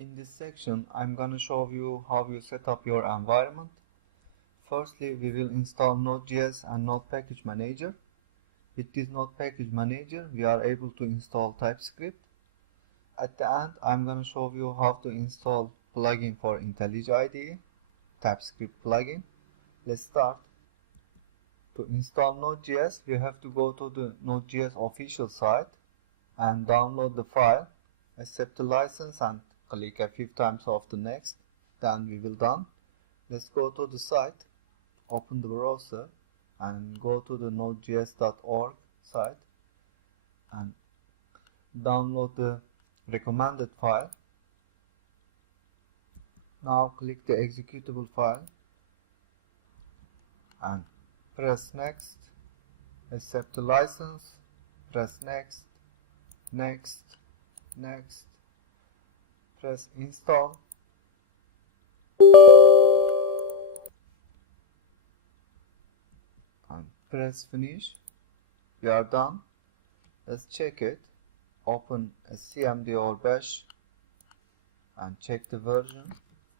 In this section, I'm gonna show you how you set up your environment. Firstly, we will install node.js and node package manager. With this node package manager, we are able to install TypeScript. At the end, I'm gonna show you how to install plugin for Intellij IDE, TypeScript plugin. Let's start. To install node.js, you have to go to the node.js official site and download the file, accept the license and click a few times of the next, then we will done. Let's go to the site, open the browser and go to the nodejs.org site and download the recommended file. Now click the executable file and press next, accept the license, press next, next, next, press install, and press finish. We are done. Let's check it. Open a cmd or bash and check the version.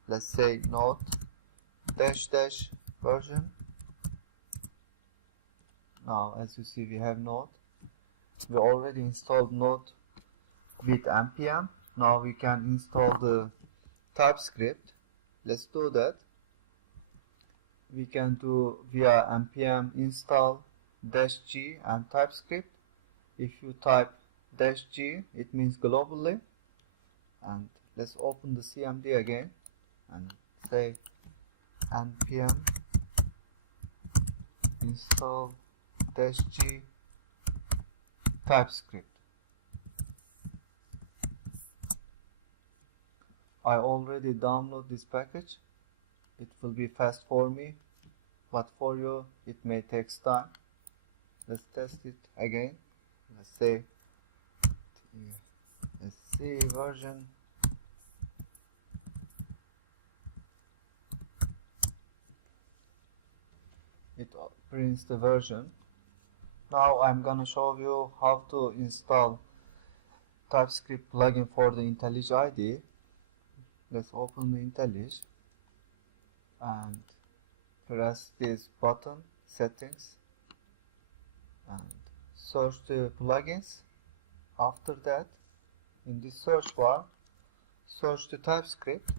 Let's say node -- version. Now as you see, we have node. We already installed node with npm. Now we can install the TypeScript. Let's do that. We can do via npm install -g and TypeScript. If you type -g, it means globally. And let's open the cmd again and say npm install -g TypeScript. I already download this package. It will be fast for me, but for you it may take time. Let's test it again. Let's say C version. It prints the version. Now I'm gonna show you how to install TypeScript plugin for the Intellij IDE. Let's open the Intellij and press this button, settings, and search the plugins. After that, in this search bar, search the TypeScript.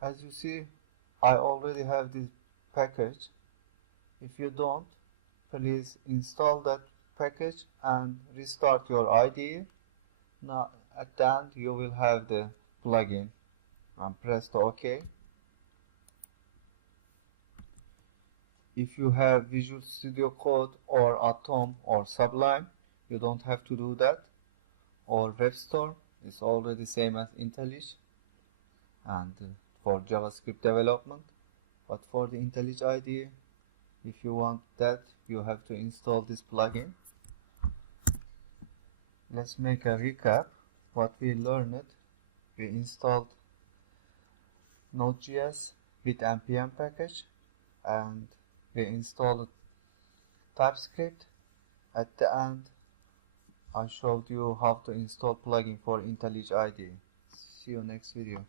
As you see, I already have this package. If you don't, please install that package and restart your IDE. Now at the end you will have the plugin and press the OK. If you have Visual Studio Code or Atom or Sublime, you don't have to do that. Or WebStorm is already same as Intellij and for JavaScript development. But for the Intellij IDE, if you want that, you have to install this plugin. Let's make a recap. What we learned: we installed node.js with npm package and we installed TypeScript. At the end, I showed you how to install plugin for Intellij IDE. See you next video.